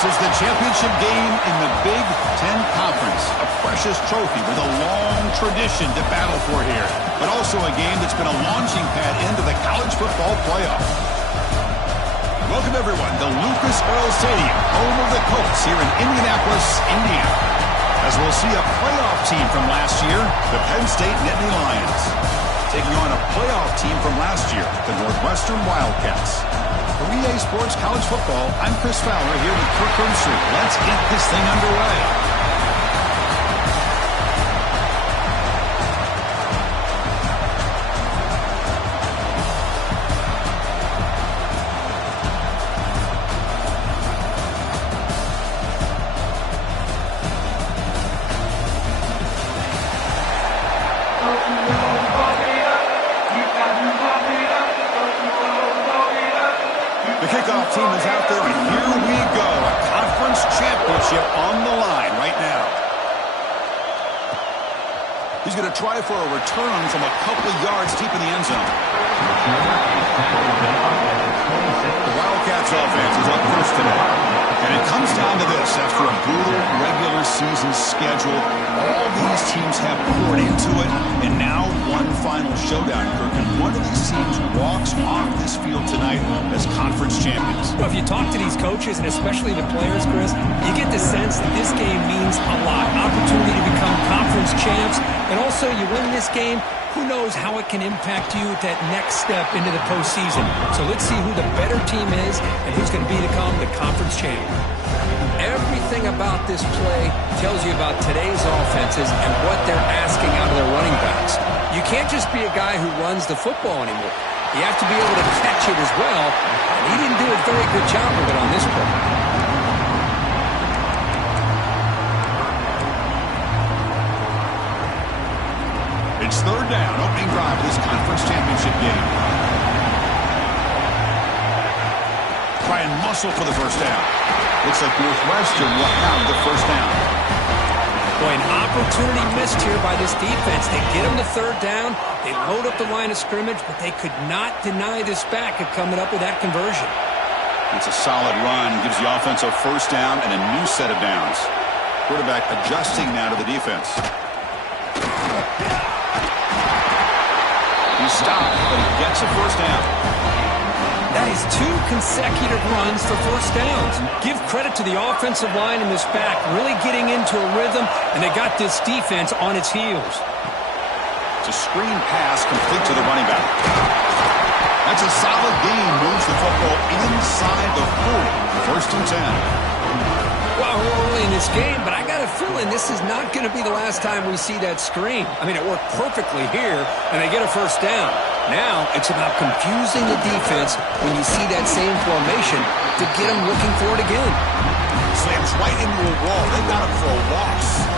This is the championship game in the Big Ten Conference. A precious trophy with a long tradition to battle for here. But also a game that's been a launching pad into the college football playoff. Welcome, everyone, to Lucas Oil Stadium, home of the Colts here in Indianapolis, Indiana. As we'll see a playoff team from last year, the Penn State Nittany Lions, taking on a playoff team from last year, the Northwestern Wildcats. For EA Sports College Football, I'm Chris Fowler here with Kirk Herbstreit. Let's get this thing underway. The kickoff team is out there, and here we go. A conference championship on the line right now. He's going to try for a return from a couple of yards deep in the end zone. The Wildcats offense is up first today. And it comes down to this. After a brutal regular season schedule, all these teams have poured into it, and now one final showdown, Kirk. And one of these teams walks off this field tonight as conference champions. Well, if you talk to these coaches, and especially the players, Chris, you get the sense that this game means a lot. Opportunity to become conference champs, and also you win this game, who knows how it can impact you at that next step into the postseason. So let's see who the better team is and who's going to become the conference champ. Everything about this play tells you about today's offenses and what they're asking out of their running backs. You can't just be a guy who runs the football anymore. You have to be able to catch it as well, and he didn't do a very good job of it on this play. It's third down, opening drive of this conference championship game. Try and muscle for the first down. Looks like Northwestern will have the first down. Boy, an opportunity missed here by this defense. They get him to third down. They load up the line of scrimmage, but they could not deny this back of coming up with that conversion. It's a solid run. Gives the offense a first down and a new set of downs. Quarterback adjusting now to the defense. He's stopped, but he gets a first down. That is 2 consecutive runs for first downs. Give credit to the offensive line and this back, really getting into a rhythm, and they got this defense on its heels. It's a screen pass complete to the running back. That's a solid gain. Moves the football inside the 40. First and 10. Well, we're early in this game, but I got a feeling this is not going to be the last time we see that screen. I mean, it worked perfectly here, and they get a first down. Now it's about confusing the defense when you see that same formation to get them looking for it again. Slams right into a wall. They got him for a loss.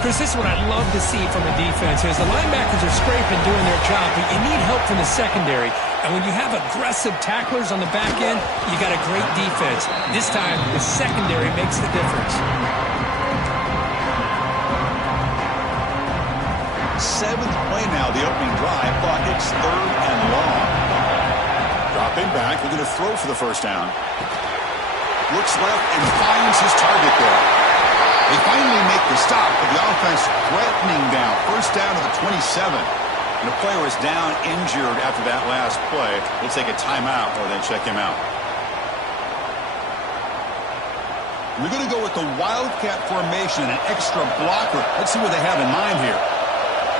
Chris, this is what I'd love to see from the defense is the linebackers are scraping, doing their job, but you need help from the secondary. And when you have aggressive tacklers on the back end, you got a great defense. This time, the secondary makes the difference. 7th play now, the opening drive, but it's third and long. Dropping back, they're going to throw for the first down. Looks left and finds his target there. They finally make the stop, but the offense threatening down. First down to the 27. And the player is down injured after that last play. We'll take a timeout or then check him out. We're going to go with the Wildcat formation and an extra blocker. Let's see what they have in mind here.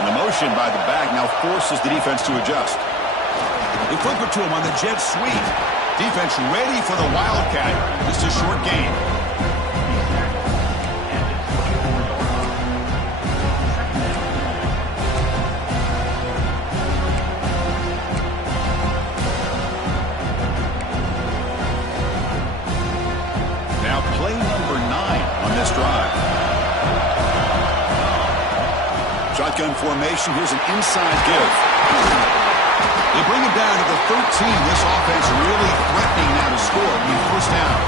And the motion by the back now forces the defense to adjust. They flip it to him on the jet sweep. Defense ready for the Wildcat. Just a short gain. Play number 9 on this drive. Shotgun formation. Here's an inside give. They bring it down to the 13. This offense really threatening now to score. First down.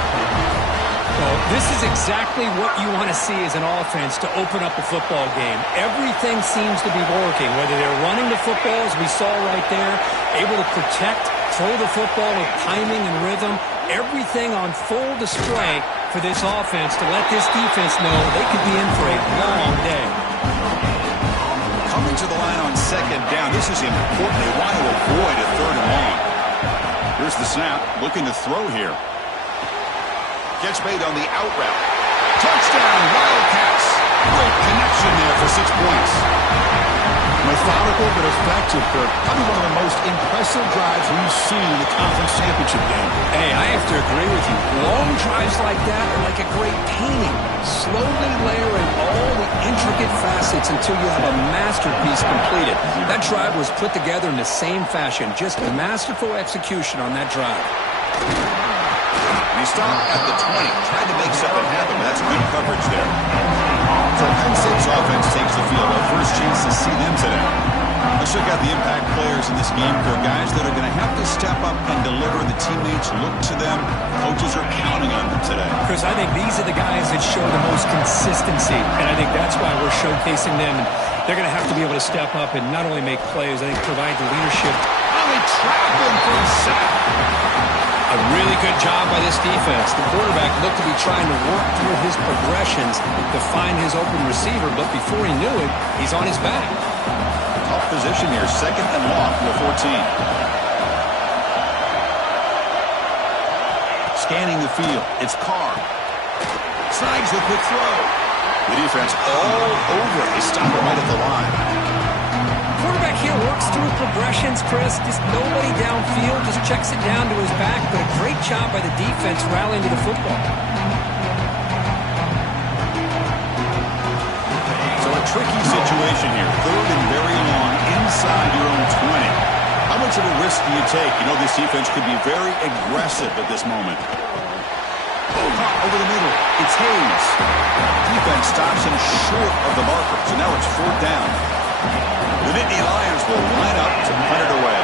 Well, this is exactly what you want to see as an offense to open up a football game. Everything seems to be working, whether they're running the football, as we saw right there, able to protect, throw the football with timing and rhythm. everything on full display for this offense to let this defense know they could be in for a long day. Coming to the line on second down. This is important. They want to avoid a third and long. Here's the snap. Looking to throw here. Catch made on the out route. Touchdown, Wildcats. Great connection there for 6 points. Methodical but effective, Kirk. Probably one of the most impressive drives we've seen in the conference championship game. Hey, I have to agree with you. Long drives like that are like a great painting. Slowly layering all the intricate facets until you have a masterpiece completed. That drive was put together in the same fashion. Just masterful execution on that drive. He stopped at the 20. Tried to make something happen, but that's good coverage there. So Penn State's offense takes the field. Our first chance to see them today. Let's check out the impact players in this game. They're guys that are going to have to step up and deliver. The teammates look to them. Coaches are counting on them today. Chris, I think these are the guys that show the most consistency, and I think that's why we're showcasing them. And they're going to have to be able to step up and not only make plays, I think provide the leadership. Oh, they trap him for a sack. A really good job by this defense. The quarterback looked to be trying to work through his progressions to find his open receiver, but before he knew it, he's on his back. Tough position here. Second and long for the 14. Scanning the field. It's Carr. Snags the quick throw. The defense all over. They stop him right at the line. Quarterback here works through progressions, Chris. Just nobody downfield, just checks it down to his back. But a great job by the defense rallying to the football. So a tricky situation here. Third and very long inside your own 20. How much of a risk do you take? You know this defense could be very aggressive at this moment. Oh, over the middle. It's Hayes. Defense stops him short of the marker. So now it's fourth down. The Nittany Lions will line up to punt it away.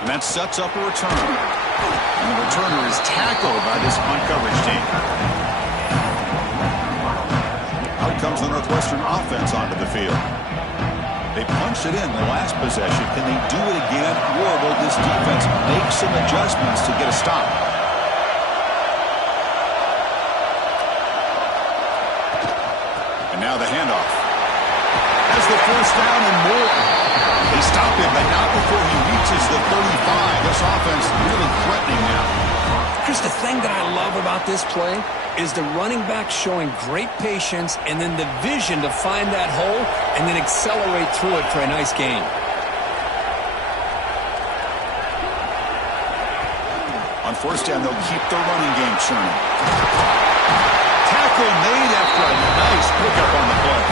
And that sets up a return. And the returner is tackled by this punt coverage team. Out comes the Northwestern offense onto the field. They punched it in the last possession. Can they do it again, or will this defense make some adjustments to get a stop? And now the handoff. Has the first down and more. They stop him, but not before he reaches the 35. This offense really threatening now. Chris, the thing that I love about this play is the running back showing great patience and then the vision to find that hole and then accelerate through it for a nice gain. On first down, they'll keep the running game churning. Tackle made after a nice pickup on the play.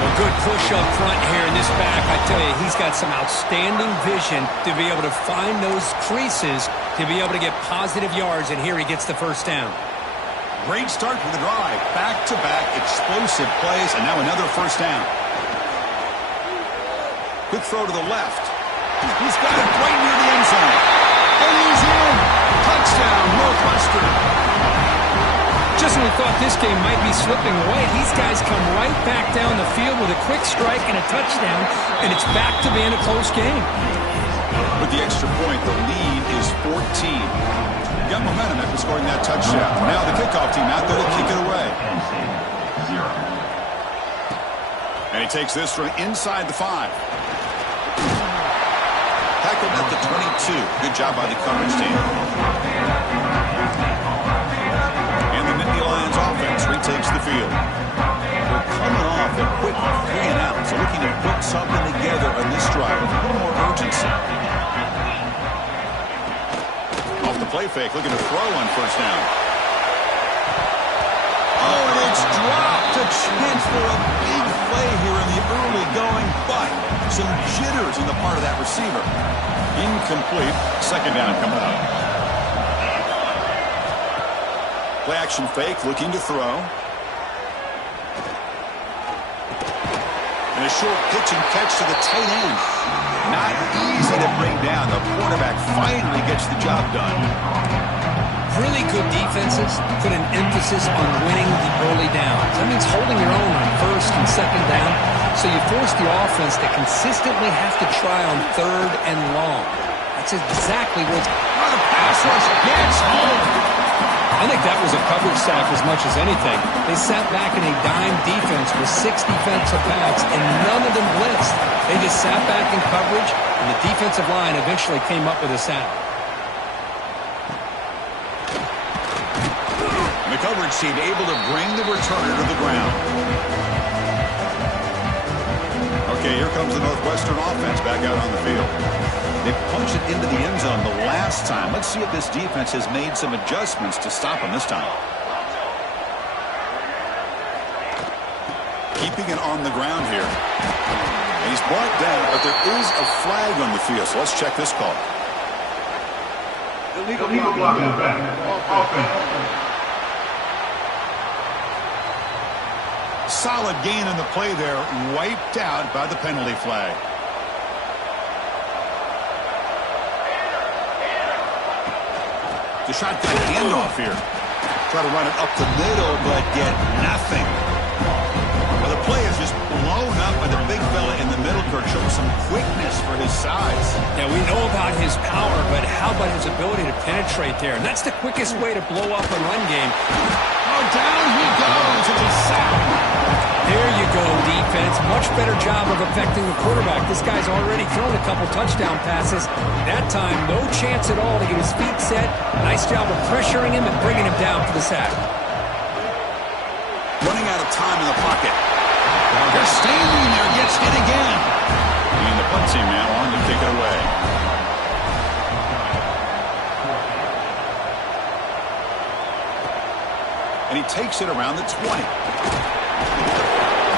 A good push up front here in this back. I tell you, he's got some outstanding vision to be able to find those creases, to be able to get positive yards, and here he gets the first down. Great start for the drive. Back-to-back explosive plays, and now another first down. Quick throw to the left. He's got it right near the end zone. And he's in. Touchdown, Northwestern. Just when we thought this game might be slipping away, these guys come right back down the field with a quick strike and a touchdown, and it's back to being a close game. With the extra point, the lead is 14. Got momentum after scoring that touchdown. Now the kickoff team out there to kick it away. And he takes this from inside the 5. Tackled at the 22. Good job by the coverage team. And the Nittany Lions offense retakes the field. They're coming off a quick 3 and out, so looking to put something together on this drive with a little more urgency. Off the play fake, looking to throw on first down. Oh, and it's dropped. A chance for a big play here in the early going, but some jitters in the part of that receiver. Incomplete. Second down coming up. Play action fake, looking to throw. And a short pitch and catch to the tight end. Not easy to bring down. The quarterback finally gets the job done. Really good defenses put an emphasis on winning the early downs. That means holding your own on first and second down, So you force the offense to consistently have to try on 3rd and long. That's exactly what's... Oh, the pass rush gets home. I think that was a coverage sack as much as anything. They sat back in a dime defense with 6 defensive backs, and none of them blitzed. They just sat back in coverage, and the defensive line eventually came up with a sack. The coverage team able to bring the returner to the ground. Okay, here comes the Northwestern offense back out on the field. They punched it into the end zone the last time. Let's see if this defense has made some adjustments to stop them this time. Keeping it on the ground here. And he's brought down, but there is a flag on the field, so let's check this call. Illegal block in the back. Offense. Solid gain on the play there, wiped out by the penalty flag. The shotgun handoff here. Try to run it up the middle, but get nothing. Well, the play is just blown up by the big fella in the middle. Kirk showing some quickness for his size. Yeah, we know about his power, but how about his ability to penetrate there? And that's the quickest way to blow up a run game. Oh, down he goes. It's a sack. There you go, defense. Much better job of affecting the quarterback. This guy's already thrown a couple touchdown passes. That time, no chance at all to get his feet set. Nice job of pressuring him and bringing him down for the sack. Running out of time in the pocket. They're standing there, gets hit again. And the punt team now on to kick it away. And he takes it around the 20.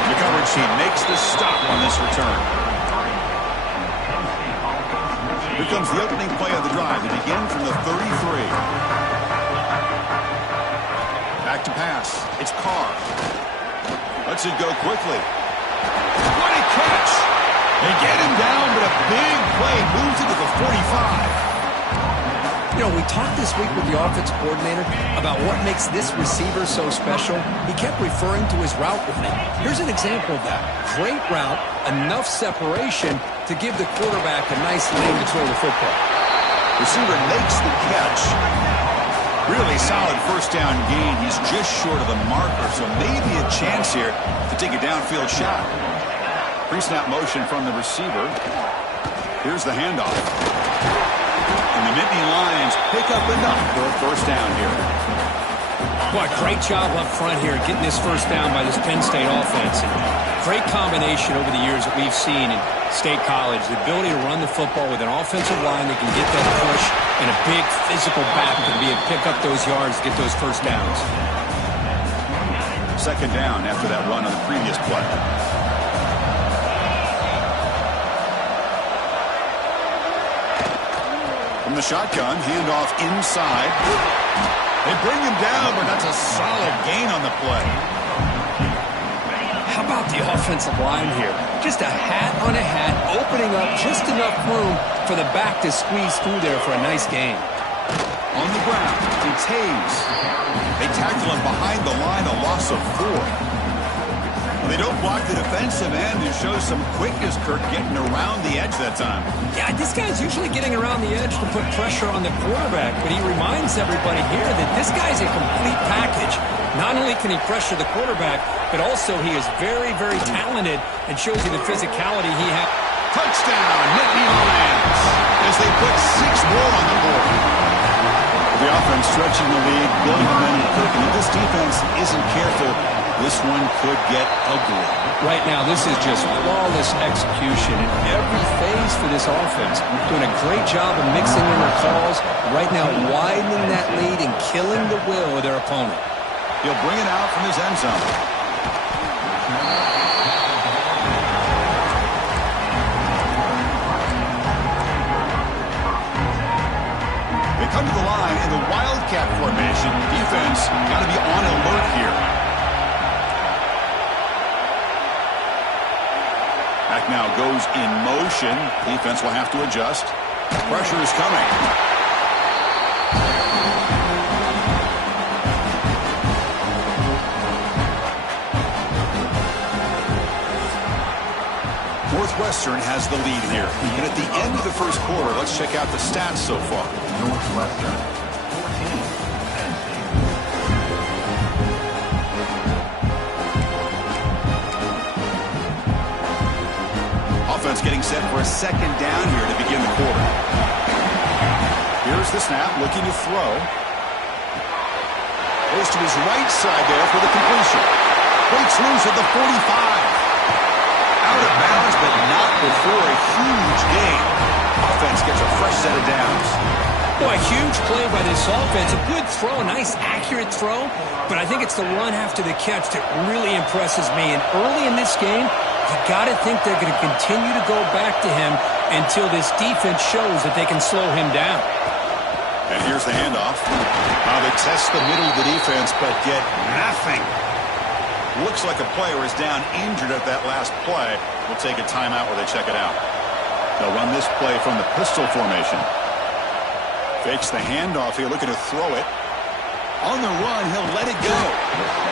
The coverage team makes the stop on this return. Here comes the opening play of the drive. They begin from the 33. Back to pass. It's Carr. Lets it go quickly. What a catch! They get him down, but a big play moves it to the 45. You know, we talked this week with the offensive coordinator about what makes this receiver so special. He kept referring to his route running. Here's an example of that. Great route, enough separation to give the quarterback a nice lane to throw the football. Receiver makes the catch. Really solid first down gain. He's just short of the marker, so maybe a chance here to take a downfield shot. Pre-snap motion from the receiver. Here's the handoff. And the Nittany Lions pick up enough for a first down here. What great job up front here getting this first down by this Penn State offense. And great combination over the years that we've seen in State College. The ability to run the football with an offensive line that can get that push and a big physical back to be able to pick up those yards, get those first downs. Second down after that run on the previous play. From the shotgun, handoff inside. They bring him down, but that's a solid gain on the play. How about the offensive line here? Just a hat on a hat, opening up just enough room for the back to squeeze through there for a nice gain. On the ground, it's Hayes. They tackle him behind the line, a loss of 4. They don't block the defensive end and show some quickness, Kirk, getting around the edge that time. Yeah, this guy's usually getting around the edge to put pressure on the quarterback, but he reminds everybody here that this guy's a complete package. Not only can he pressure the quarterback, but also he is very, very talented and shows you the physicality he has. Touchdown, Nittany Lions, as they put 6 more on the board. The offense stretching the lead, building momentum, Kirk, and if this defense isn't careful, this one could get ugly. Right now, this is just flawless execution in every phase for this offense. Doing a great job of mixing in their calls. Right now, widening that lead and killing the will of their opponent. He'll bring it out from his end zone. They come to the line in the Wildcat formation. Defense got to be on alert here. Back now goes in motion. Defense will have to adjust. Pressure is coming. Northwestern has the lead here. And at the end of the first quarter, let's check out the stats so far. Northwestern 14. Offense getting set for a second down here to begin the quarter. Here's the snap, looking to throw. Goes to his right side there for the completion. Breaks loose at the 45. Out of bounds, but not before a huge gain. Offense gets a fresh set of downs. Boy, a huge play by this offense. A good throw, a nice accurate throw. But I think it's the run after the catch that really impresses me. And early in this game, you got to think they're going to continue to go back to him until this defense shows that they can slow him down. And here's the handoff. Now they test the middle of the defense, but get nothing. Looks like a player is down injured at that last play. We'll take a timeout where they check it out. They'll run this play from the pistol formation. Fakes the handoff here, looking to throw it. On the run, he'll let it go.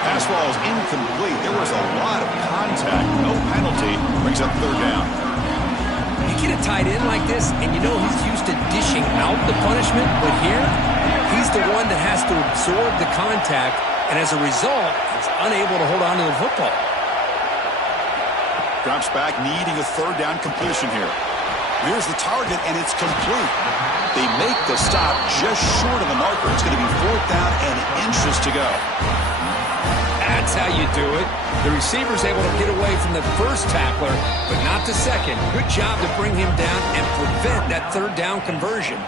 Pass ball is incomplete. There was a lot of contact. No penalty. Brings up third down. You get a tight end like this, and you know he's used to dishing out the punishment, but here, he's the one that has to absorb the contact, and as a result, he's unable to hold on to the football. Drops back, needing a third down completion here. Here's the target, and it's complete. They make the stop just short of the marker. It's going to be fourth down and inches to go. That's how you do it. The receiver's able to get away from the first tackler, but not the second. Good job to bring him down and prevent that third down conversion.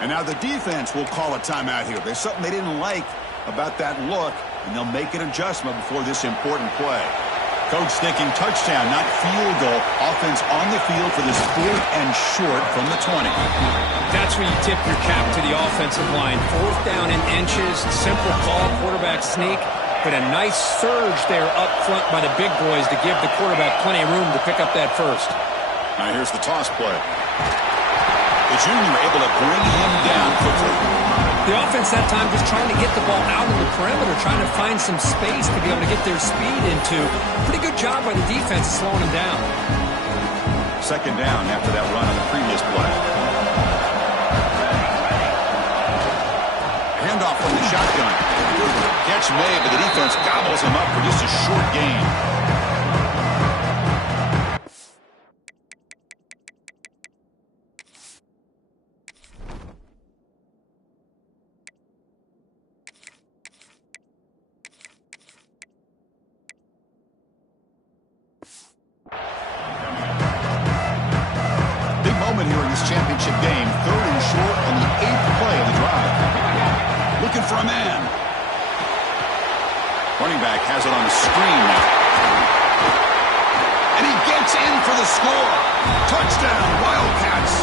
And now the defense will call a timeout here. There's something they didn't like about that look, and they'll make an adjustment before this important play. Coach thinking touchdown, not field goal. Offense on the field for this fourth and short from the 20. That's where you tip your cap to the offensive line. Fourth down in inches, simple call, quarterback sneak, but a nice surge there up front by the big boys to give the quarterback plenty of room to pick up that first. Now here's the toss play. The junior able to bring him down quickly. The offense that time just trying to get the ball out of the perimeter, trying to find some space to be able to get their speed into. Pretty good job by the defense slowing him down. Second down after that run on the previous play. Handoff from the shotgun. Catch made, but the defense gobbles him up for just a short gain. Here in this championship game, third and short on the 8th play of the drive. Looking for a man. Running back has it on the screen now. And he gets in for the score. Touchdown, Wildcats.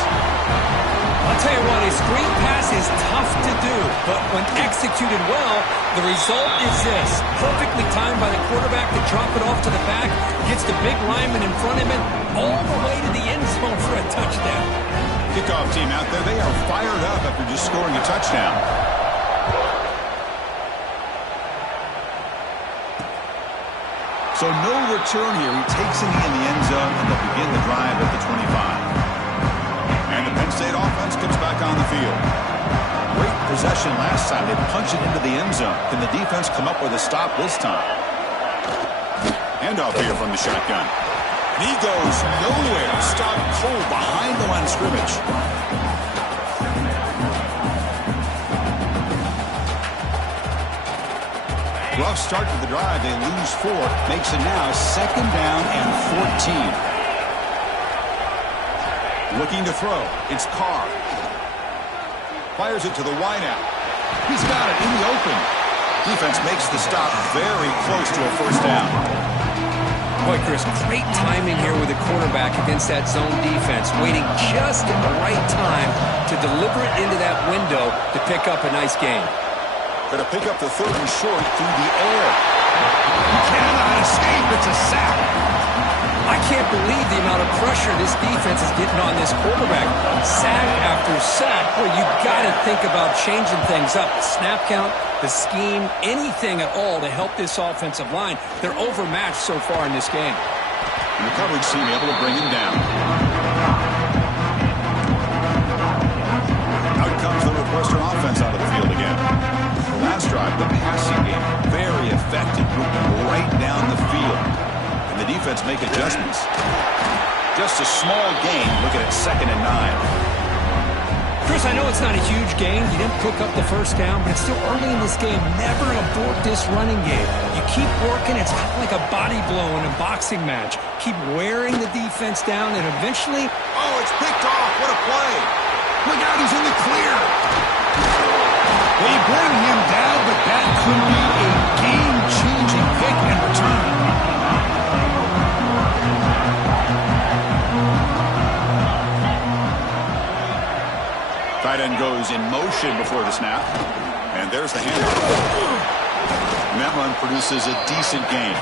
I'll tell you what, a screen pass is tough to do, but when executed well, the result is this. Perfectly timed by the quarterback to drop it off to the back, gets the big lineman in front of him, all the way to the end zone for a touchdown. Kickoff team out there, they are fired up after just scoring a touchdown. So no return here. He takes it in the end zone, and they'll begin the drive at the 25. And the Penn State offense comes back on the field. Great possession last time. They punch it into the end zone. Can the defense come up with a stop this time? Handoff here from the shotgun. And he goes nowhere. Stopped cold behind the line of scrimmage. Rough start to the drive. They lose 4. Makes it now second down and 14. Looking to throw. It's Carr. Fires it to the wideout. He's got it in the open. Defense makes the stop very close to a first down. Boy, Chris, great timing here with the quarterback against that zone defense, waiting just at the right time to deliver it into that window to pick up a nice gain. Going to pick up the third and short through the air. He cannot escape. It's a sack. I can't believe the amount of pressure this defense is getting on this quarterback. Sack after sack. Boy, you got to think about changing things up. The snap count, the scheme, anything at all to help this offensive line. They're overmatched so far in this game. And the coverage team able to bring him down. Out comes the Northwestern offense out of the field again. The last drive, the passing game, very effective, moving right down the field. And the defense make adjustments. Just a small gain, looking at 2nd and 9. Chris, I know it's not a huge gain. You didn't pick up the first down, but it's still early in this game. Never abort this running game. You keep working. It's kind of like a body blow in a boxing match. Keep wearing the defense down, and eventually... Oh, it's picked off. What a play. Look out, he's in the clear. They bring him down, but that could be a game-changing pick and return. Tight end goes in motion before the snap. And there's the handoff. And that run produces a decent gain.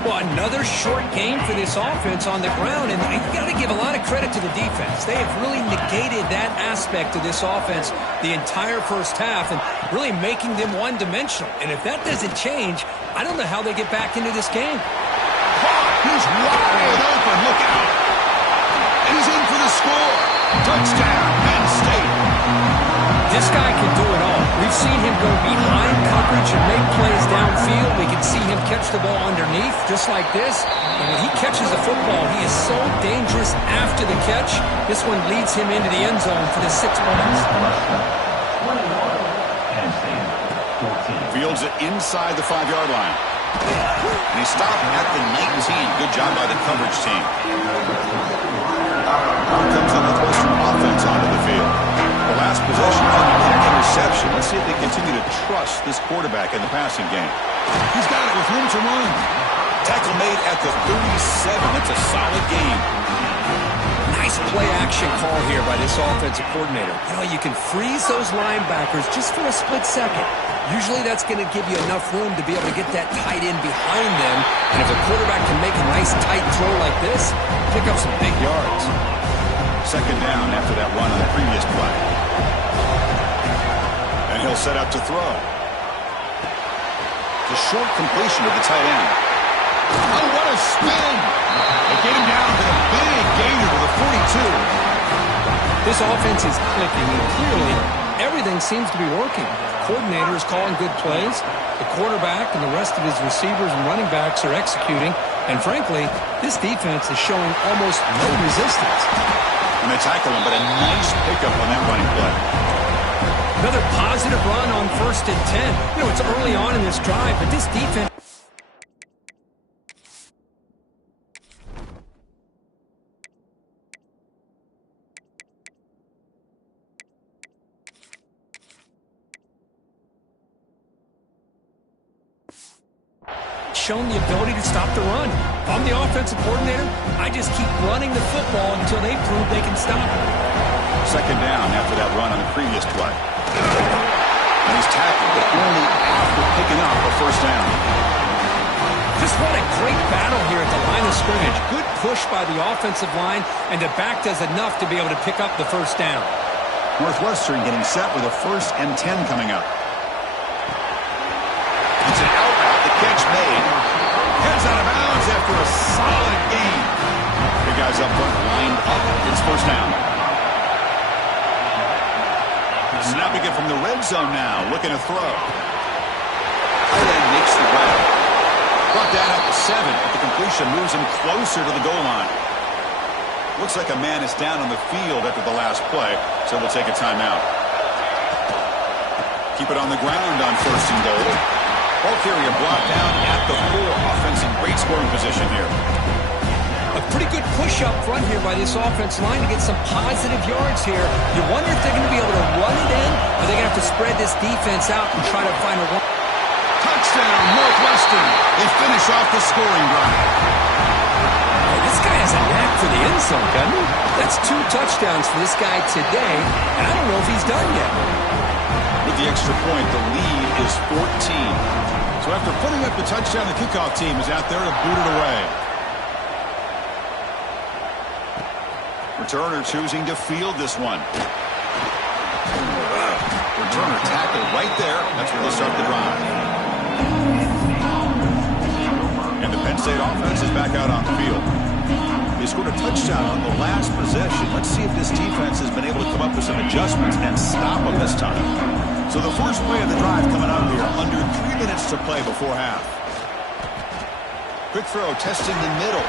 Well, another short game for this offense on the ground, and you got to give a lot of credit to the defense. They have really negated that aspect of this offense the entire first half and really making them one-dimensional. And if that doesn't change, I don't know how they get back into this game. He's wide open. Look out. And he's in for the score. Touchdown, Penn State. This guy can do it all. We've seen him go behind coverage and make plays downfield. We can see him catch the ball underneath, just like this. And when he catches the football, he is so dangerous after the catch. This one leads him into the end zone for the 6 points. Fields it inside the 5-yard line. And he stopped at the 19. Good job by the coverage team. Here comes the Northwestern offense onto the field. The last possession on the interception. Let's see if they continue to trust this quarterback in the passing game. He's got it with room to run. Tackle made at the 37. It's a solid game. Nice play-action call here by this offensive coordinator. You know, you can freeze those linebackers just for a split second. Usually that's going to give you enough room to be able to get that tight end behind them. And if the quarterback can make a nice tight throw like this, pick up some big yards. 2nd down after that run on the previous play. And he'll set up to throw. The short completion of the tight end. Oh, what a spin! They get him down to a big gainer to the 42. This offense is clicking, and clearly everything seems to be working. The coordinator is calling good plays. The quarterback and the rest of his receivers and running backs are executing. And frankly, this defense is showing almost no resistance. And they tackle him, but a nice pickup on that running play. Another positive run on 1st and 10. You know, it's early on in this drive, but this defense... shown the ability to stop the run. If I'm the offensive coordinator, I just keep running the football until they prove they can stop it. 2nd down after that run on the previous play. And he's tackled, but only after picking up a 1st down. Just what a great battle here at the line of scrimmage. Good push by the offensive line, and the back does enough to be able to pick up the 1st down. Northwestern getting set with a 1st and 10 coming up. It's an out route. The catch made. Heads out of bounds after a solid gain. The guys up front lined up. It's 1st down. Snapping it from the red zone now. Looking to throw. Tight end makes the grab. Brought down at the 7. But the completion moves him closer to the goal line. Looks like a man is down on the field after the last play. So we'll take a timeout. Keep it on the ground on 1st and goal. Ball carrier blocked down at the 4. Offense in great scoring position here. A pretty good push up front here by this offense line to get some positive yards here. You wonder if they're going to be able to run it in, or they're going to have to spread this defense out and try to find a run. Touchdown, Northwestern. They finish off the scoring drive. Hey, this guy has a knack for the end zone, doesn't he? That's 2 touchdowns for this guy today, and I don't know if he's done yet. With the extra point, the lead is 14. So after putting up the touchdown, the kickoff team is out there to boot it away. Returner choosing to field this one. Returner tackled right there. That's where they'll start the drive. And the Penn Penn State offense is back out on the field. They scored a touchdown on the last possession. Let's see if this defense has been able to come up with some adjustments and stop them this time. So the first play of the drive coming up here, under 3 minutes to play before half. Quick throw, testing the middle.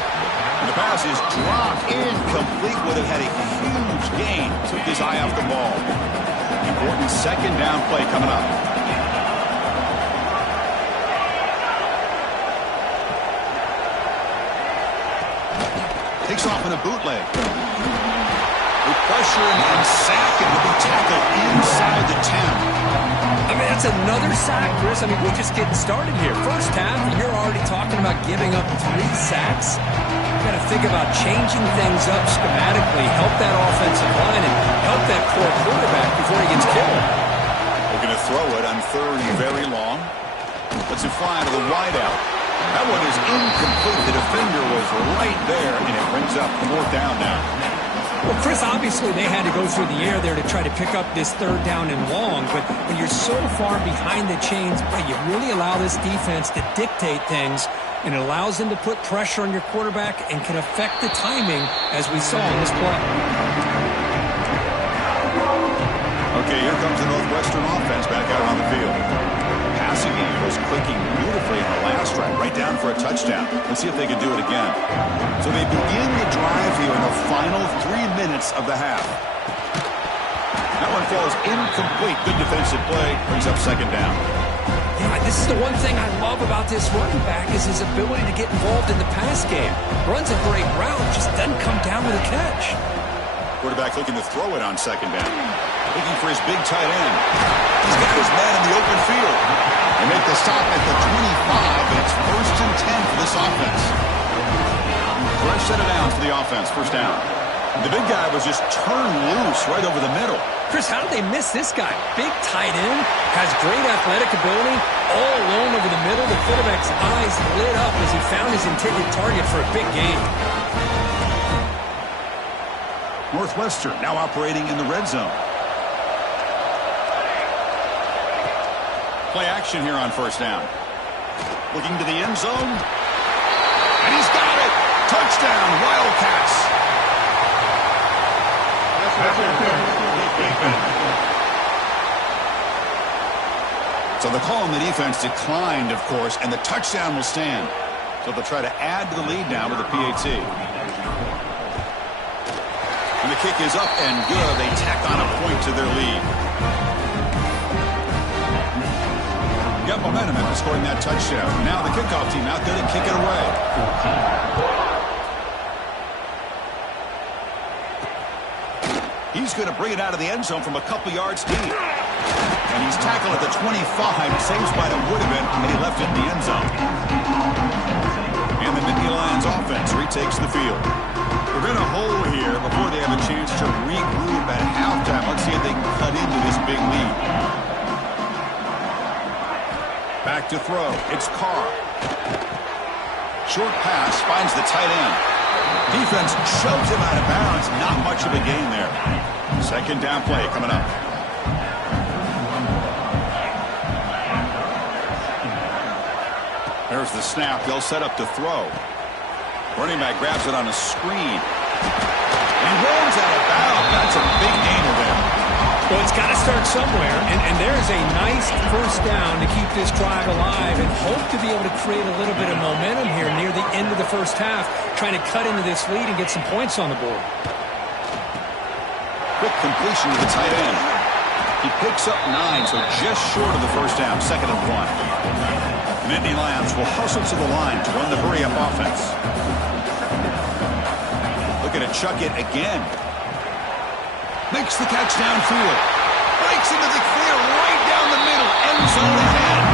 And the pass is dropped, incomplete. Would have had a huge gain. Took his eye off the ball. Important second down play coming up. Takes off in a bootleg. With pressure and sack, and will be tackled inside the 10. I mean, that's another sack, Chris. I mean, we're just getting started here. First half, and you're already talking about giving up 3 sacks. You got to think about changing things up schematically, help that offensive line, and help that poor quarterback before he gets killed. Looking to throw it on third and very long. Lets it fly to the wideout. That one is incomplete. The defender was right there, and it brings up 4th down now. Well, Chris, obviously they had to go through the air there to try to pick up this 3rd down and long, but when you're so far behind the chains, you really allow this defense to dictate things, and it allows them to put pressure on your quarterback and can affect the timing, as we saw in this play. Okay, here comes the Northwestern offense back out on the field. Passing game was clicking beautifully in the last drive, right down for a touchdown. Let's see if they can do it again. So they begin the drive here in the final 3 minutes of the half. That one falls incomplete. Good defensive play. Brings up 2nd down. Yeah, this is the one thing I love about this running back is his ability to get involved in the pass game. Runs a great route, just doesn't come down with a catch. Quarterback looking to throw it on 2nd down. Looking for his big tight end. He's got his man in the open field. They make the stop at the 25, and it's 1st and 10 for this offense. Fresh set of downs for the offense, 1st down. The big guy was just turned loose right over the middle. Chris, how did they miss this guy? Big tight end, has great athletic ability, all alone over the middle. The quarterback's eyes lit up as he found his intended target for a big gain. Northwestern now operating in the red zone. Play action here on 1st down. Looking to the end zone. And he's got it. Touchdown, Wildcats. So the call on the defense declined, of course, and the touchdown will stand. So they'll try to add to the lead now with a PAT. And the kick is up and good. They tack on a point to their lead. Got momentum after scoring that touchdown. Now the kickoff team out there to kick it away. He's going to bring it out of the end zone from a couple yards deep. And he's tackled at the 25. Same spot it would have been, and he left it in the end zone. And the Nittany Lions offense retakes the field. We're in a hole here before they have a chance to regroup at halftime. Let's see if they can cut into this big lead. Back to throw. It's Carr. Short pass finds the tight end. Defense shoves him out of bounds. Not much of a gain there. 2nd down play coming up. There's the snap. They'll set up to throw. Running back grabs it on a screen. And he rolls out of bounds. That's a big gainer there. Well, it's got to start somewhere, and there's a nice 1st down to keep this drive alive and hope to be able to create a little bit of momentum here near the end of the 1st half, trying to cut into this lead and get some points on the board. Quick completion to the tight end. He picks up 9, so just short of the 1st down, 2nd and 1. The Nittany Lions will hustle to the line to run the hurry-up offense. Looking to chuck it again. Makes the catch downfield. Breaks into the clear right down the middle. End zone ahead.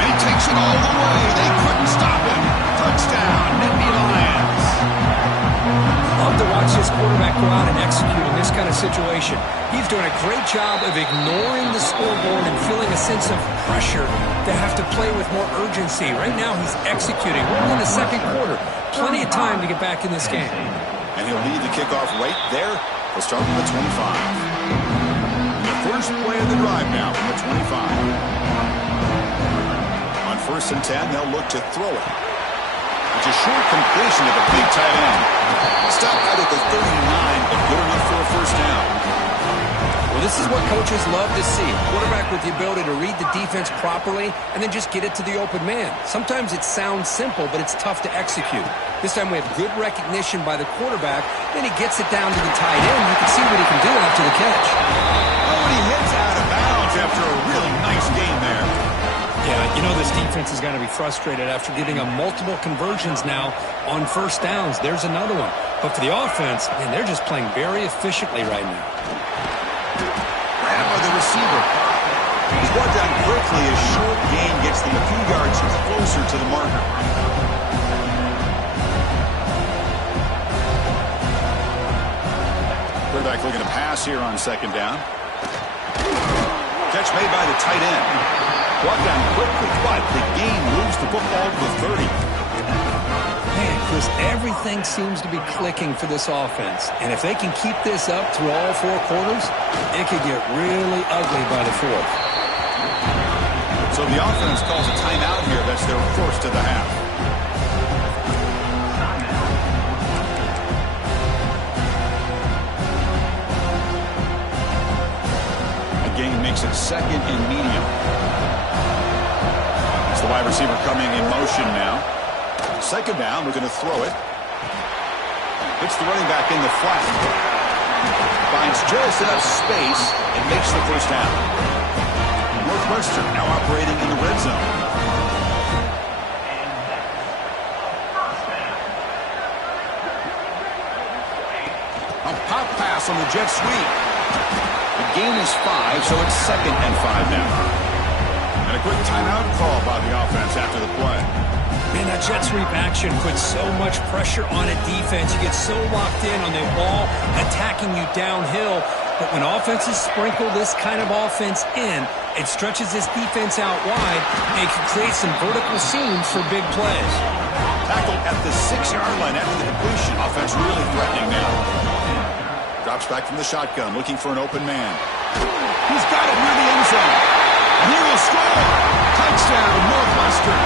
And he takes it all the way. They couldn't stop him. Touchdown, Nittany Lions. Love to watch this quarterback go out and execute in this kind of situation. He's doing a great job of ignoring the scoreboard and feeling a sense of pressure to have to play with more urgency. Right now he's executing. We're in the 2nd quarter. Plenty of time to get back in this game. And he'll lead the kickoff right there. We'll start with the 25. The first play of the drive now from the 25. On 1st and 10, they'll look to throw it. The It's a short completion of a big tight end. Stop out at the 39, but good enough for a first down. Well, this is what coaches love to see. Quarterback with the ability to read the defense properly and then just get it to the open man. Sometimes it sounds simple, but it's tough to execute. This time we have good recognition by the quarterback. Then he gets it down to the tight end. You can see what he can do after the catch. Oh, and he hits out of bounds after a really nice game there. Yeah, you know this defense is going to be frustrated after giving them multiple conversions now on first downs. There's another one. But for the offense, man, they're just playing very efficiently right now. Grabbed by the receiver. He's brought down quickly. A short gain gets them a few yards closer to the marker. Quarterback looking to pass here on second down. Catch made by the tight end. Brought down quickly, but the gain moves the football to the 30. Man, Chris, everything seems to be clicking for this offense. And if they can keep this up through all four quarters, it could get really ugly by the fourth. So the offense calls a timeout here. That's their first of the half. The gain makes it second and medium. It's the wide receiver coming in motion now. Second down, we're going to throw it. Hits the running back in the flat. Finds just enough space and makes the first down. Northwestern now operating in the red zone. A pop pass on the jet sweep. The gain is 5, so it's second and 5 now. And a quick timeout call by the offense after the play. Man, that jet sweep action puts so much pressure on a defense. You get so locked in on the ball attacking you downhill. But when offenses sprinkle this kind of offense in, it stretches this defense out wide and can create some vertical seams for big plays. Tackled at the 6-yard line after the completion. Offense really threatening now. Drops back from the shotgun, looking for an open man. He's got it near the end zone. And he will score. Touchdown, Northwestern.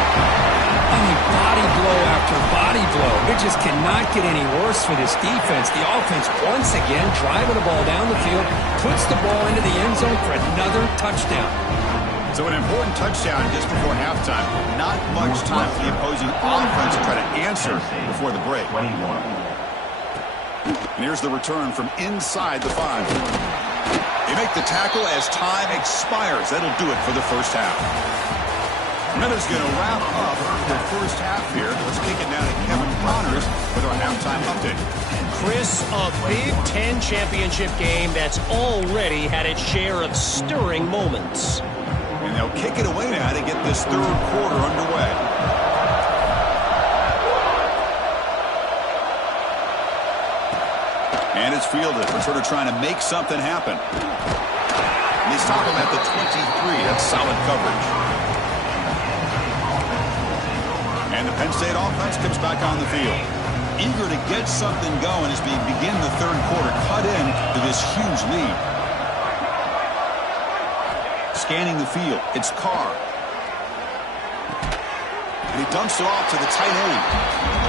I mean, body blow after body blow. It just cannot get any worse for this defense. The offense, once again, driving the ball down the field, puts the ball into the end zone for another touchdown. So an important touchdown just before halftime. Not much time for the opposing offense to try to answer before the break. And here's the return from inside the 5. They make the tackle as time expires. That'll do it for the first half. And that is going to wrap up the first half here. Let's kick it down to Kevin Connors with our halftime update. Chris, a Big Ten championship game that's already had its share of stirring moments. And they'll kick it away now to get this third quarter underway. And it's fielded. We're sort of trying to make something happen. And they stop him at the 23. That's solid coverage. And the Penn State offense comes back on the field. Eager to get something going as we begin the third quarter. Cut in to this huge lead. Scanning the field. It's Carr. And he dumps it off to the tight end.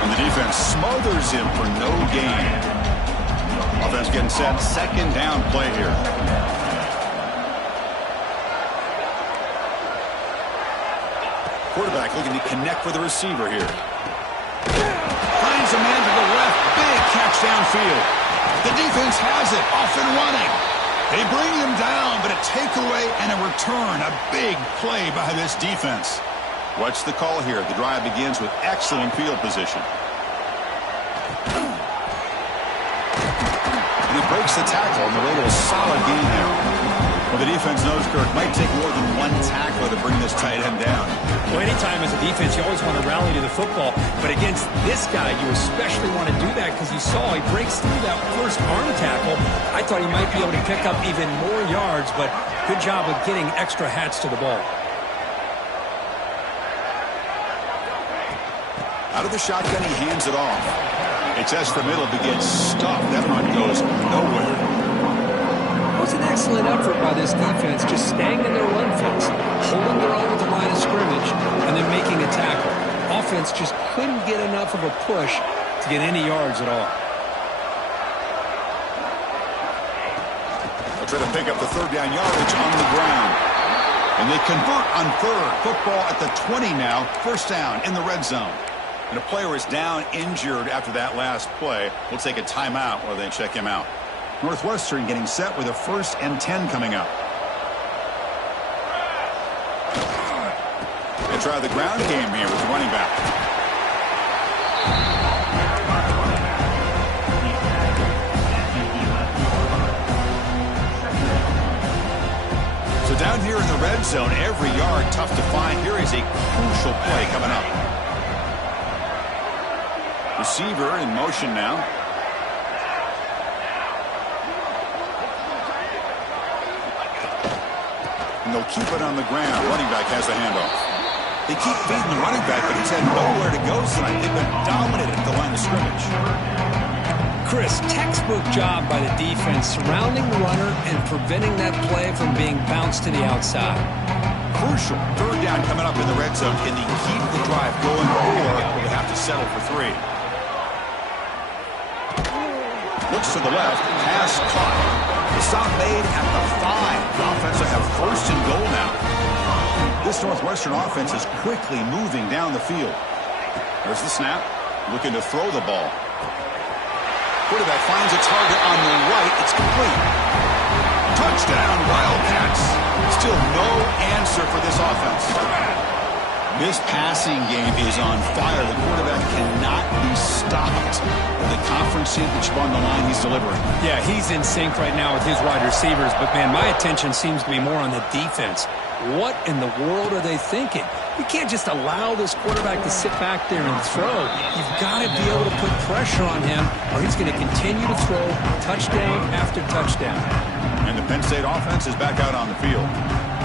And the defense smothers him for no gain. Offense getting set. Second down play here. Quarterback looking to connect with the receiver here. Finds a man to the left. Big catch downfield. The defense has it. Off and running. They bring him down, but a takeaway and a return. A big play by this defense. Watch the call here. The drive begins with excellent field position. And he breaks the tackle on the way to a solid gain there. Well, the defense knows, Kirk, might take more than one tackler to bring this tight end down. Well, anytime as a defense, you always want to rally to the football. But against this guy, you especially want to do that because you saw he breaks through that first arm tackle. I thought he might be able to pick up even more yards, but good job with getting extra hats to the ball. Out of the shotgun, he hands it off. It's S the middle, begins stuffed. That run goes nowhere. It was an excellent effort by this defense, just staying in their run fence, holding their own at the line of scrimmage, and then making a tackle. offense just couldn't get enough of a push to get any yards at all. They'll try to pick up the third down yardage on the ground. And they convert on third. Football at the 20 now. First down in the red zone. And a player is down injured after that last play. We'll take a timeout while they check him out. Northwestern getting set with a 1st and 10 coming up. They try the ground game here with the running back. So down here in the red zone, every yard tough to find. Here is a crucial play coming up. Receiver in motion now. And they'll keep it on the ground. Running back has the handoff. They keep feeding the running back, but he's had nowhere to go tonight. They've been dominated at the line of scrimmage. Chris, textbook job by the defense surrounding the runner and preventing that play from being bounced to the outside. Crucial third down coming up in the red zone. Can they keep the drive going, or will they have to settle for 3? Looks to the left. Pass caught. The stop made at the 5. The offense will have 1st and goal now. This Northwestern offense is quickly moving down the field. There's the snap. Looking to throw the ball. Quarterback finds a target on the right. It's complete. Touchdown, Wildcats. Still no answer for this offense. This passing game is on fire. The quarterback cannot be stopped. The conference championship on the line, he's delivering. Yeah, he's in sync right now with his wide receivers, but man, my attention seems to be more on the defense. What in the world are they thinking? You can't just allow this quarterback to sit back there and throw. You've got to be able to put pressure on him, or he's going to continue to throw touchdown after touchdown. And the Penn State offense is back out on the field.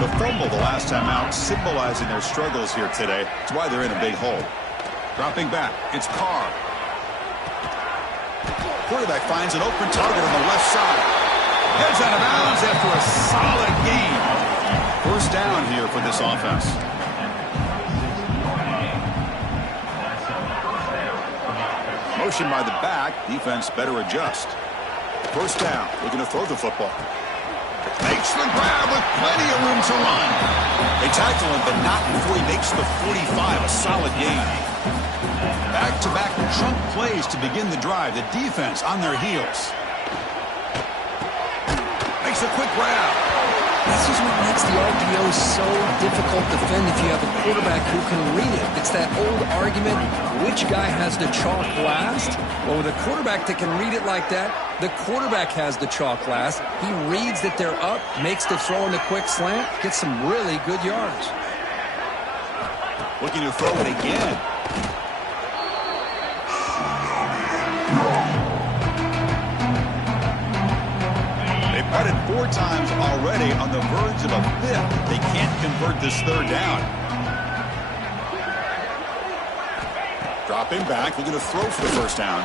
The fumble the last time out, symbolizing their struggles here today. That's why they're in a big hole. Dropping back, it's Carr. Quarterback finds an open target on the left side. Heads out of bounds after a solid gain. First down here for this offense. Motion by the back. Defense better adjust. First down. Looking to throw the football. Makes the grab with plenty of room to run. They tackle him, but not before he makes the 45. A solid gain. Back-to-back chunk plays to begin the drive. The defense on their heels. Makes a quick grab. This is what makes the RPO so difficult to defend if you have a quarterback who can read it. It's that old argument, which guy has the chalk last? Well, with a quarterback that can read it like that, the quarterback has the chalk last. He reads that they're up, makes the throw in the quick slant, gets some really good yards. Looking to throw it again. They've putted 4 times already, on the verge of a 5th. They can't convert this third down. Dropping back, looking to throw for the first down.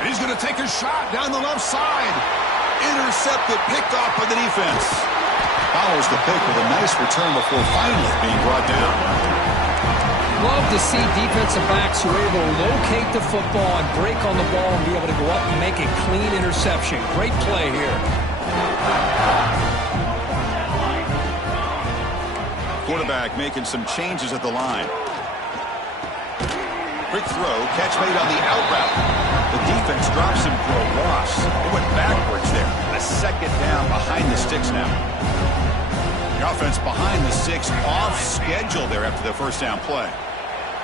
And he's going to take a shot down the left side. Intercepted, picked off by the defense. Follows the pick with a nice return before finally being brought down. Love to see defensive backs who are able to locate the football and break on the ball and be able to go up and make a clean interception. Great play here. Quarterback making some changes at the line. Quick throw, catch made on the out route. The defense drops him for a loss. It went backwards there. A second down behind the sticks now. The offense behind the sticks, off schedule there after the first down play.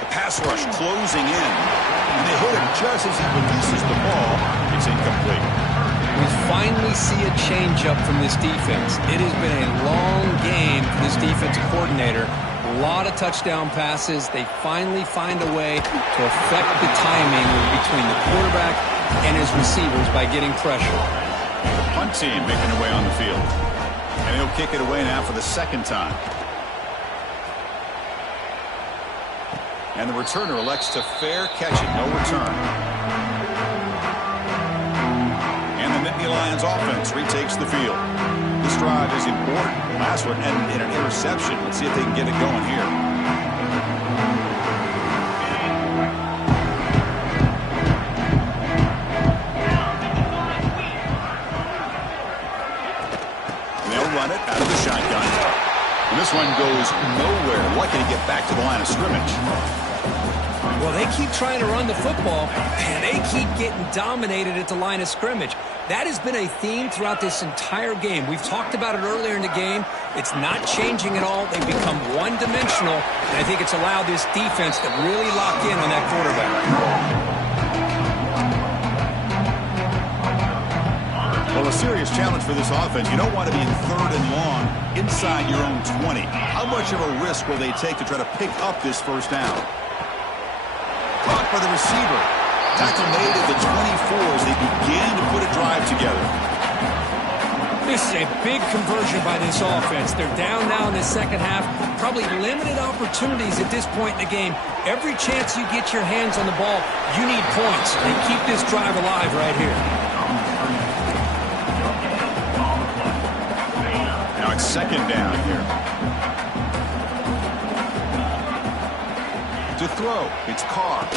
The pass rush closing in. And they hit him just as he releases the ball. It's incomplete. We finally see a change-up from this defense. It has been a long game for this defensive coordinator. A lot of touchdown passes. They finally find a way to affect the timing between the quarterback and his receivers by getting pressure. The punt team making their way on the field. And he'll kick it away now for the second time. And the returner elects to fair catch it. No return. And the Nittany Lions offense retakes the field. This drive is important. The last one ended in an interception. Let's see if they can get it going here. They'll run it out of the shotgun. And this one goes nowhere. Lucky to get back to the line of scrimmage. Well, they keep trying to run the football, and they keep getting dominated at the line of scrimmage. That has been a theme throughout this entire game. We've talked about it earlier in the game. It's not changing at all. They've become one-dimensional, and I think it's allowed this defense to really lock in on that quarterback. Well, a serious challenge for this offense. You don't want to be in 3rd and long inside your own 20. How much of a risk will they take to try to pick up this first down? Caught by the receiver. Tackle made at the 24 as they begin to put a drive together. This is a big conversion by this offense. They're down now in the second half. Probably limited opportunities at this point in the game. Every chance you get your hands on the ball, you need points. And keep this drive alive right here. Now it's 2nd down here. To throw, it's Carr.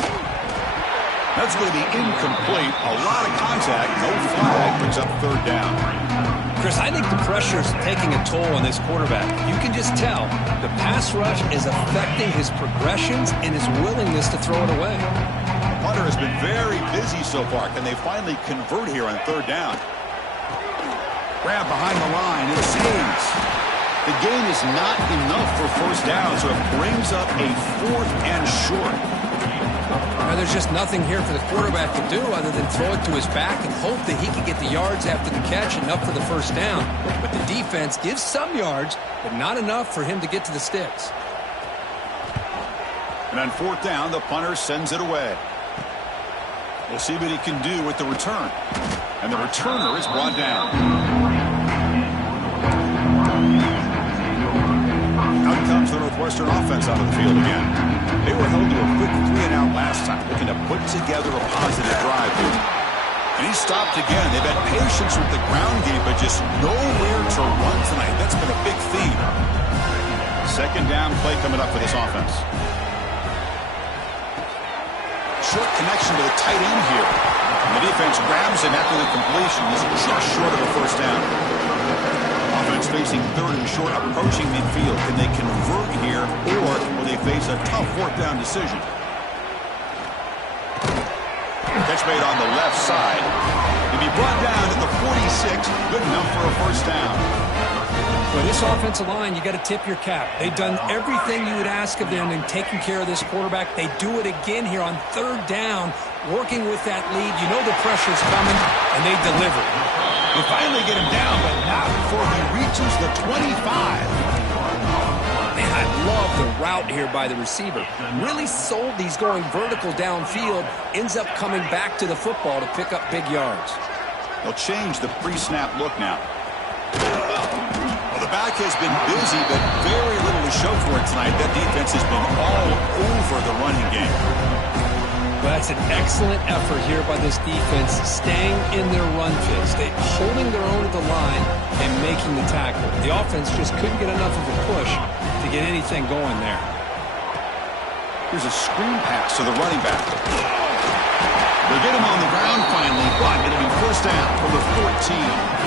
That's going to be incomplete. A lot of contact. No flag. Brings up 3rd down. Chris, I think the pressure is taking a toll on this quarterback. You can just tell the pass rush is affecting his progressions and his willingness to throw it away. The punter has been very busy so far. Can they finally convert here on 3rd down? Grab behind the line. It's Hayes. The gain is not enough for 1st down, so it brings up a 4th and short. Now, there's just nothing here for the quarterback to do other than throw it to his back and hope that he can get the yards after the catch enough for the 1st down. But the defense gives some yards, but not enough for him to get to the sticks. And on 4th down, the punter sends it away. We'll see what he can do with the return. And the returner is brought down. Out comes the Northwestern offense out of the field again. They were held to a quick 3-and-out last time, looking to put together a positive drive here. And he stopped again. They've had patience with the ground game, but just nowhere to run tonight. That's been a big theme. 2nd down play coming up for this offense. Short connection to the tight end here. And the defense grabs him after the completion. He's just short of a 1st down. Offense facing 3rd and short, approaching midfield. Can they convert here, or will they face a tough 4th down decision? Catch made on the left side. He'll be brought down at the 46. Good enough for a 1st down. Well, this offensive line, you got to tip your cap. They've done everything you would ask of them in taking care of this quarterback. They do it again here on 3rd down, working with that lead. You know the pressure's coming, and they deliver. They finally get him down, but not before he reaches the 25. Man, I love the route here by the receiver. Really sold these going vertical downfield. Ends up coming back to the football to pick up big yards. They'll change the pre-snap look now. Well, the back has been busy, but very little to show for it tonight. That defense has been all over the running game. Well, that's an excellent effort here by this defense, staying in their run fits. They're holding their own at the line and making the tackle. The offense just couldn't get enough of a push to get anything going there. Here's a screen pass to the running back. They'll get him on the ground finally, but it'll be 1st down from the 14.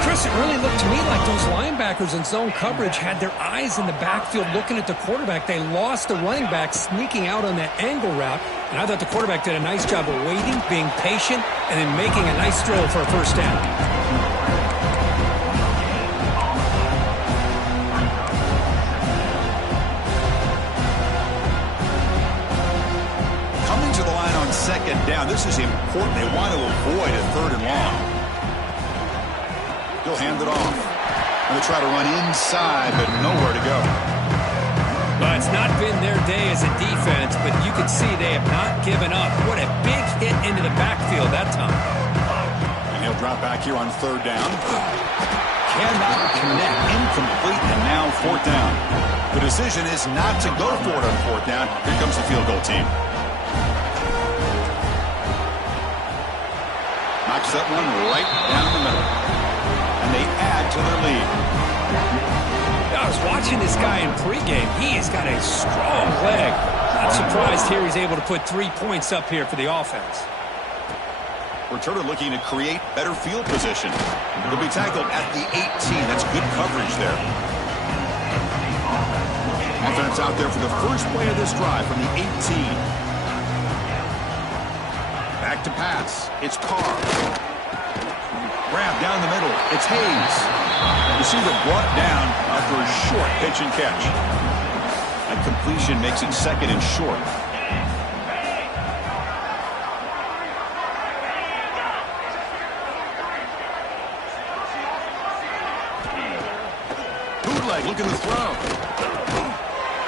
Chris, it really looked to me like those linebackers in zone coverage had their eyes in the backfield looking at the quarterback. They lost the running back sneaking out on that angle route, and I thought the quarterback did a nice job of waiting, being patient, and then making a nice throw for a 1st down. Coming to the line on 2nd down, this is important. They want to avoid a 3rd and long. He'll hand it off. Going to try to run inside, but nowhere to go. Well, it's not been their day as a defense, but you can see they have not given up. What a big hit into the backfield that time. And he'll drop back here on 3rd down. Cannot connect. Incomplete, and now 4th down. The decision is not to go for it on 4th down. Here comes the field goal team. Knocks that one right down the middle. And they add to their lead. I was watching this guy in pregame. He has got a strong leg. Not surprised here he's able to put 3 points up here for the offense. Returner looking to create better field position. He'll be tackled at the 18. there. Offense out there for the first play of this drive from the 18. Back to pass. It's Carr. Grab down the middle. It's Hayes. Receiver brought down after a short pitch and catch. That completion makes it second and short. Bootleg looking to throw.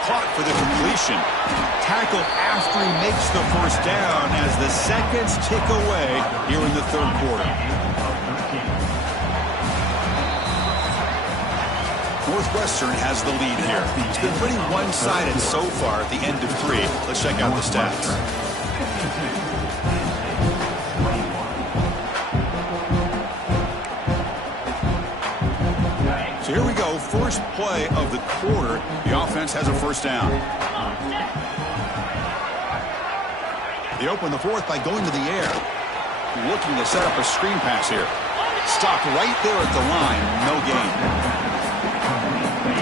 Caught for the completion. Tackle after he makes the first down as the seconds tick away here in the third quarter. Northwestern has the lead here. It's been pretty one-sided so far at the end of 3. Let's check out the stats. So here we go, first play of the quarter. The offense has a first down. They open the fourth by going to the air. Looking to set up a screen pass here. Stopped right there at the line, no gain.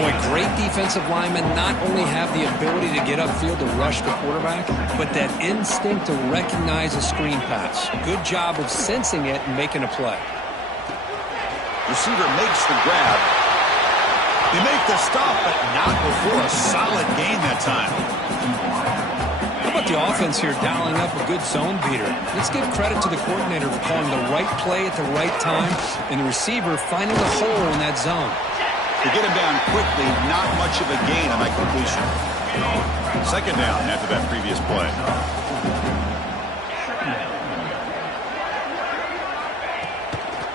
Boy, great defensive linemen not only have the ability to get upfield to rush the quarterback, but that instinct to recognize a screen pass. Good job of sensing it and making a play. Receiver makes the grab. They make the stop, but not before a solid gain that time. How about the offense here dialing up a good zone beater? Let's give credit to the coordinator for calling the right play at the right time and the receiver finding a hole in that zone. To get him down quickly, not much of a gain on that completion. Second down after that previous play.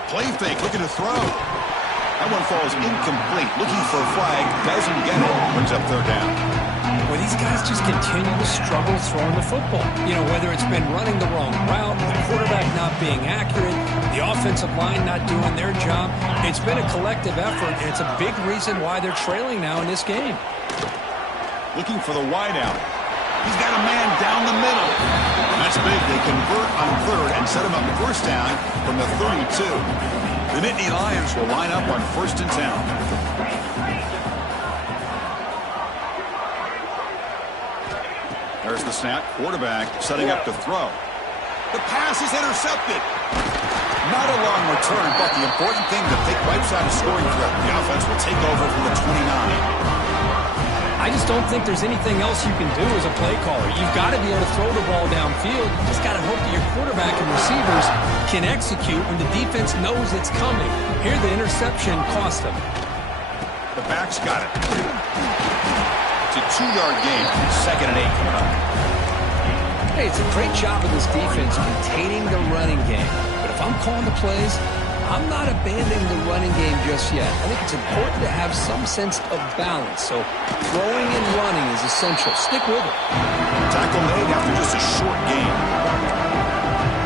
Play fake, looking to throw. That one falls incomplete. Looking for a flag, doesn't get it. Brings up third down. Well, these guys just continue to struggle throwing the football. You know, whether it's been running the wrong route, the quarterback not being accurate, the offensive line not doing their job. It's been a collective effort, and it's a big reason why they're trailing now in this game. Looking for the wide out. He's got a man down the middle. That's big. They convert on third and set him up first down from the 32. The Nittany Lions will line up on 1st and 10. There's the snap. Quarterback setting up to throw. The pass is intercepted. Not a long return, but the important thing to take right side of scoring threat. The offense will take over from the 29. I just don't think there's anything else you can do as a play caller. You've got to be able to throw the ball downfield. You just got to hope that your quarterback and receivers can execute when the defense knows it's coming. Here, the interception cost them. The back's got it. It's a 2-yard gain. 2nd and 8 coming up. Hey, it's a great job of this defense containing the running game. But if I'm calling the plays, I'm not abandoning the running game just yet. I think it's important to have some sense of balance. So throwing and running is essential. Stick with it. Tackle made after just a short gain.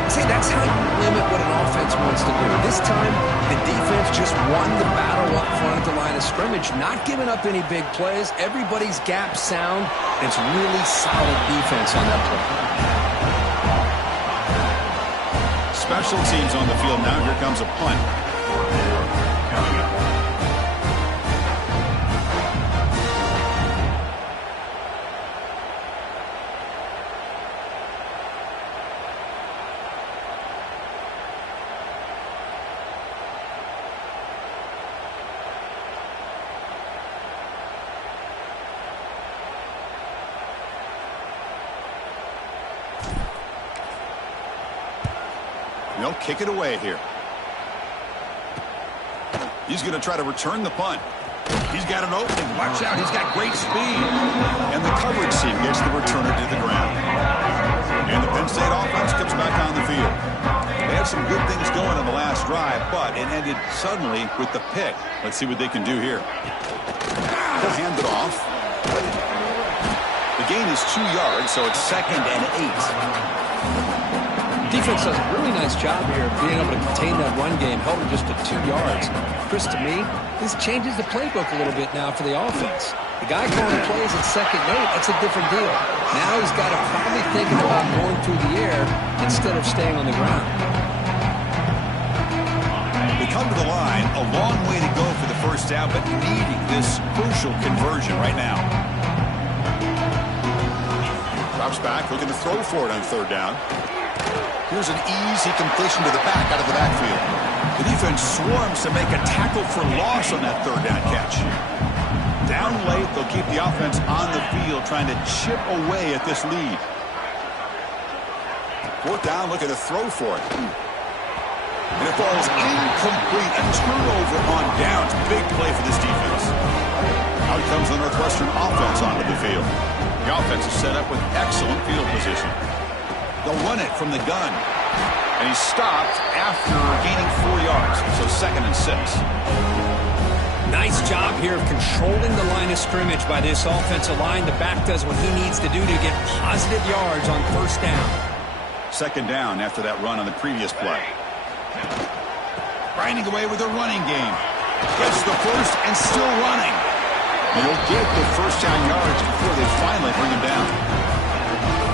See, that's how you limit what an offense wants to do. This time, the defense just won the battle up front at the line of scrimmage, not giving up any big plays. Everybody's gap sound. It's really solid defense on that play. Special teams on the field now. Here comes a punt. They'll kick it away here. He's going to try to return the punt. He's got an opening. Watch out. He's got great speed. And the coverage team gets the returner to the ground. And the Penn State offense comes back on the field. They had some good things going on the last drive, but it ended suddenly with the pick. Let's see what they can do here. They'll hand it off. The gain is 2 yards, so it's 2nd and 8. Defense does a really nice job here of being able to contain that run game, held it just to 2 yards. Chris, to me, this changes the playbook a little bit now for the offense. The guy calling the plays at 2nd and 8, that's a different deal. Now he's got to probably thinking about going through the air instead of staying on the ground. They come to the line, a long way to go for the first guys out, but needing this crucial conversion right now. Drops back, looking to throw for it on third down. Here's an easy completion to the back out of the backfield. The defense swarms to make a tackle for loss on that third down catch. Down late, they'll keep the offense on the field, trying to chip away at this lead. Fourth down, looking to throw for it. And it falls incomplete. A turnover on downs. Big play for this defense. Out comes the Northwestern offense onto the field. The offense is set up with excellent field position. They'll run it from the gun. And he's stopped after gaining 4 yards. So 2nd and 6. Nice job here of controlling the line of scrimmage by this offensive line. The back does what he needs to do to get positive yards on first down. 2nd down after that run on the previous play. Grinding away with a running game. Gets the first and still running. They'll get the first down yards before they finally bring him down.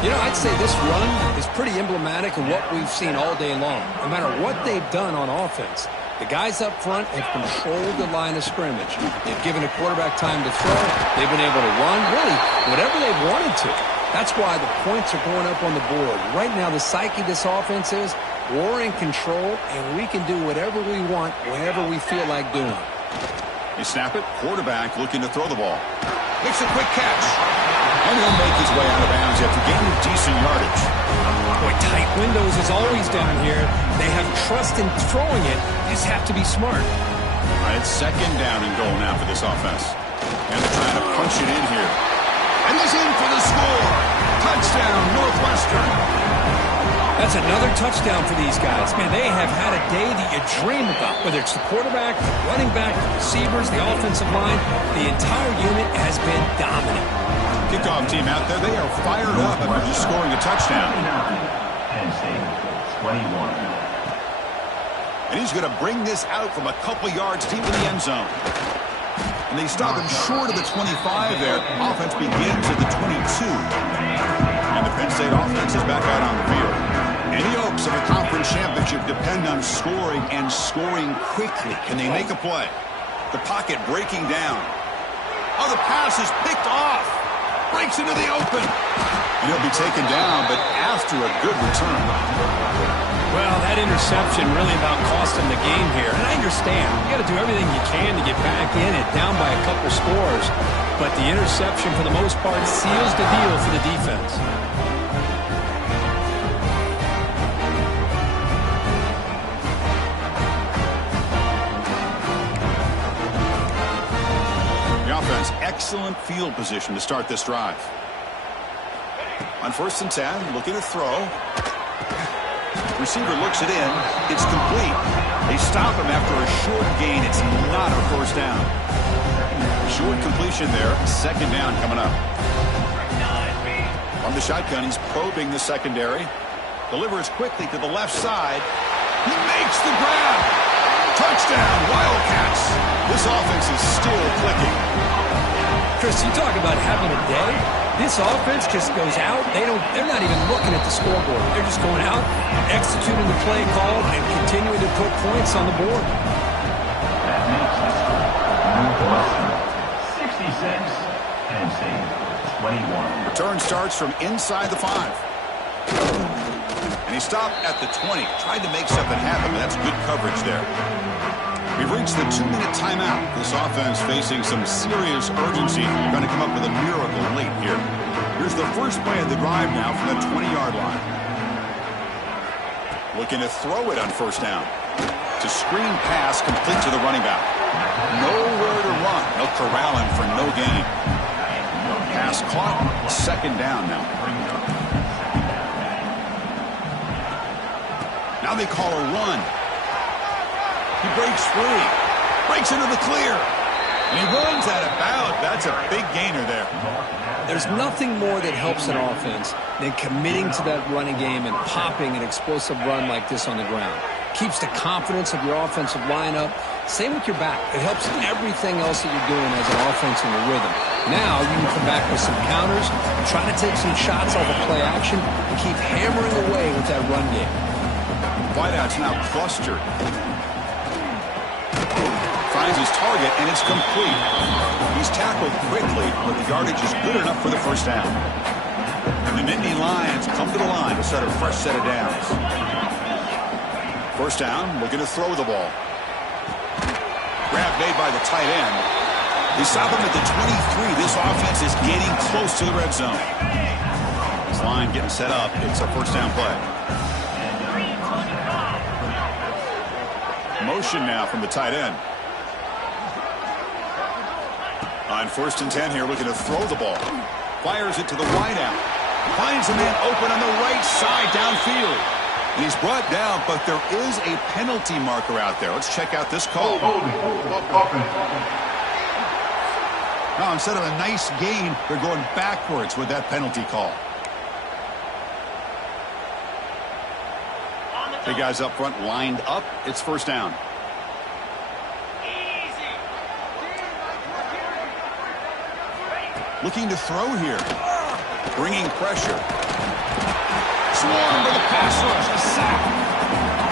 You know, I'd say this run is pretty emblematic of what we've seen all day long. No matter what they've done on offense, the guys up front have controlled the line of scrimmage. They've given a quarterback time to throw. They've been able to run, really, whatever they've wanted to. That's why the points are going up on the board. Right now, the psyche of this offense is we're in control, and we can do whatever we want, whenever we feel like doing. They snap it. Quarterback looking to throw the ball. Makes a quick catch. And he'll make his way out of bounds after gaining decent yardage. Boy, tight windows is always down here. They have trust in throwing it. They just have to be smart. All right, 2nd down and goal now for this offense. And they're trying to punch it in here. And he's in for the score. Touchdown, Northwestern. That's another touchdown for these guys. Man, they have had a day that you dream about. Whether it's the quarterback, the running back, the receivers, the offensive line, the entire unit has been dominant. Kickoff team out there. They are fired up after just scoring a touchdown. Penn State, 21. And he's going to bring this out from a couple yards deep in the end zone. And they stop him short of the 25 there. Offense begins at the 22. And the Penn State offense is back out on the field. Any hopes of a conference championship depend on scoring and scoring quickly. Can they make a play? The pocket breaking down. Oh, the pass is picked off. Breaks into the open. And he'll be taken down, but after a good return. Well, that interception really about cost him the game here. And I understand. You got to do everything you can to get back in it, down by a couple scores. But the interception, for the most part, seals the deal for the defense. The offense, excellent field position to start this drive. On 1st and 10, looking to throw. Receiver looks it in. It's complete. They stop him after a short gain. It's not a first down. Short completion there. 2nd down coming up. From the shotgun, he's probing the secondary. Delivers quickly to the left side. He makes the grab. Touchdown, Wildcats. This offense is still clicking. Chris, you talk about having a day. This offense just goes out. They're not even looking at the scoreboard. They're just going out, executing the play call, and continuing to put points on the board. That makes it Northwestern, 66. Penn State, 21. Return starts from inside the 5. And he stopped at the 20. Tried to make something happen, but that's good coverage there. We've reached the 2-minute timeout. This offense facing some serious urgency. Trying to come up with a miracle late here. Here's the first play of the drive now from the 20-yard line. Looking to throw it on 1st down. To screen pass complete to the running back. Nowhere to run. They'll corral him for no gain. Pass caught. 2nd down now. Now they call a run. He breaks free. Breaks into the clear. And he runs out of bounds. That's a big gainer there. There's nothing more that helps an offense than committing to that running game and popping an explosive run like this on the ground. Keeps the confidence of your offensive lineup. Same with your back. It helps everything else that you're doing as an offense in the rhythm. Now you can come back with some counters, try to take some shots off of play action, and keep hammering away with that run game. Wideouts now clustered. finds his target, and it's complete. He's tackled quickly, but the yardage is good enough for the first down. And the Nittany Lions come to the line to set a fresh set of downs. First down, looking to throw the ball. Grab made by the tight end. They stop him at the 23. This offense is getting close to the red zone. This line getting set up. It's a first down play. Motion now from the tight end. On 1st and 10 here, looking to throw the ball. Fires it to the wideout. Finds a man open on the right side downfield. And he's brought down, but there is a penalty marker out there. Let's check out this call. Now, instead of a nice gain, they're going backwards with that penalty call. The guys up front lined up. It's first down. Looking to throw here. Bringing pressure. Swarmed with a pass rush. A sack.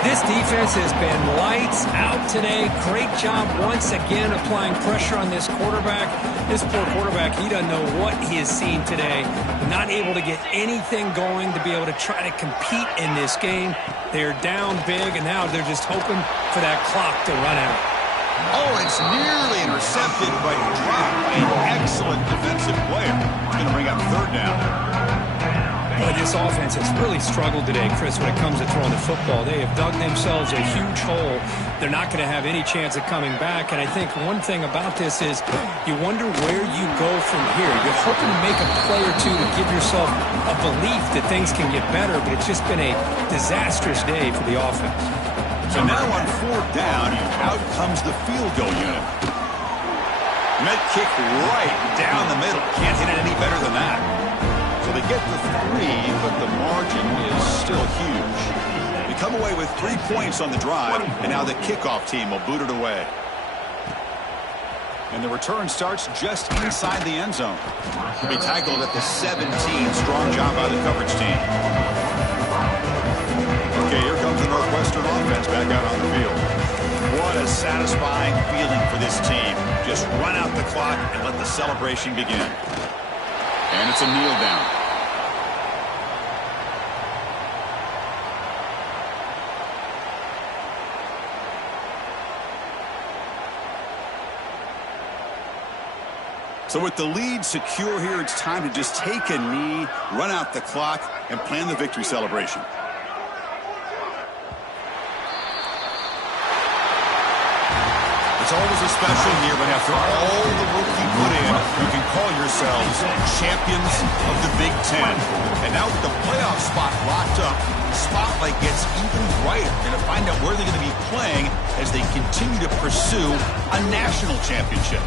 This defense has been lights out today. Great job once again applying pressure on this quarterback. This poor quarterback, he doesn't know what he has seen today. Not able to get anything going to be able to try to compete in this game. They're down big, and now they're just hoping for that clock to run out. Oh, it's nearly intercepted, but dropped by an excellent defensive player. It's going to bring up third down. Boy, this offense has really struggled today, Chris, when it comes to throwing the football. They have dug themselves a huge hole. They're not going to have any chance of coming back. And I think one thing about this is you wonder where you go from here. You're hoping to make a play or two to give yourself a belief that things can get better, but it's just been a disastrous day for the offense. So now on 4th down, out comes the field goal unit. Met kick right down the middle. Can't hit it any better than that. So they get the 3, but the margin is still huge. They come away with 3 points on the drive, and now the kickoff team will boot it away. And the return starts just inside the end zone. He'll be tackled at the 17. Strong job by the coverage team. Okay, here comes the Northwestern offense back out on the field. What a satisfying feeling for this team. Just run out the clock and let the celebration begin. And it's a kneel down. So with the lead secure here, it's time to just take a knee, run out the clock, and plan the victory celebration. It's always a special year, but after all the work you put in, you can call yourselves champions of the Big Ten. And now with the playoff spot locked up, the spotlight gets even brighter. We're going to find out where they're going to be playing as they continue to pursue a national championship.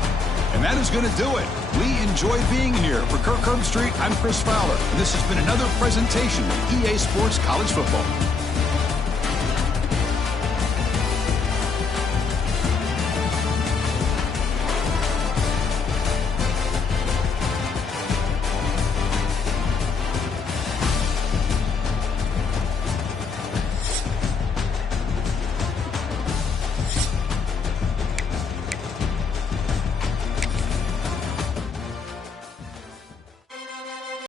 And that is going to do it. We enjoy being here. For Kirk Herbstreit, I'm Chris Fowler. And this has been another presentation of EA Sports College Football.